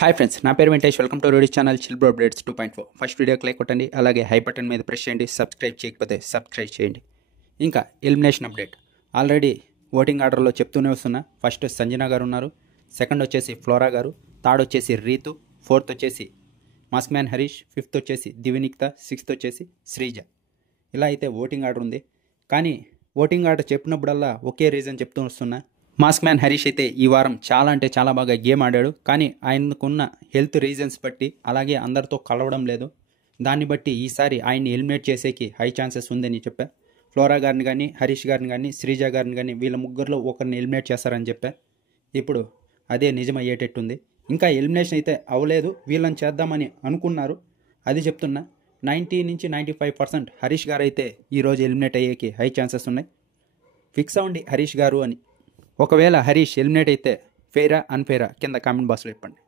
Hi friends, నా పేరు Venkatesh. Welcome to Roadies channel chill bro updates 2.4. First వీడియోకి like కొట్టండి, అలాగే హై బటన్ మీద ప్రెస్ చేయండి. సబ్స్క్రైబ్ చేయకపోతే సబ్స్క్రైబ్ చేయండి. ఇంకా ఎలిమినేషన్ అప్డేట్ ఆల్రెడీ ఓటింగ్ ఆర్డర్లో చెప్తూనే వస్తున్నా. ఫస్ట్ సంజన గారు ఉన్నారు, సెకండ్ వచ్చేసి ఫ్లోరా గారు, థర్డ్ వచ్చేసి రీతు, ఫోర్త్ వచ్చేసి మాస్క్ మ్యాన్ హరీష్, ఫిఫ్త్ వచ్చేసి దివినిక్త, సిక్స్త్ వచ్చేసి శ్రీజ. ఇలా అయితే ఓటింగ్ ఆర్డర్ ఉంది. కానీ ఓటింగ్ ఆర్డర్ చెప్పినప్పుడల్లా ఒకే రీజన్ చెప్తూ వస్తున్నా. మాస్క్ మ్యాన్ హరీష్ అయితే ఈ వారం చాలా అంటే చాలా బాగా గేమ్ ఆడాడు. కానీ ఆయనకున్న హెల్త్ రీజన్స్ బట్టి, అలాగే అందరితో కలవడం లేదు, దాన్ని బట్టి ఈసారి ఆయన్ని ఎలిమినేట్ చేసేకి హై ఛాన్సెస్ ఉందని చెప్పా. ఫ్లోరా గారిని కానీ, హరీష్ గారిని కానీ, శ్రీజ గారిని కానీ వీళ్ళ ముగ్గురులో ఒకరిని ఎలిమినేట్ చేస్తారని చెప్పా. ఇప్పుడు అదే నిజమయ్యేటట్టుంది. ఇంకా ఎలిమినేషన్ అయితే అవ్వలేదు, వీళ్ళని చేద్దామని అనుకున్నారు. అది చెప్తున్నా. 90 నుంచి 95% హరీష్ గారు అయితే ఈరోజు ఎలిమినేట్ అయ్యేకి హై ఛాన్సెస్ ఉన్నాయి. ఫిక్స్ అవ్వండి హరీష్ గారు అని. ఒకవేళ హరీష్ ఎలిమినేట్ అయితే ఫెయిరా అన్ఫెయిరా కింద కామెంట్ బాక్స్లో చెప్పండి.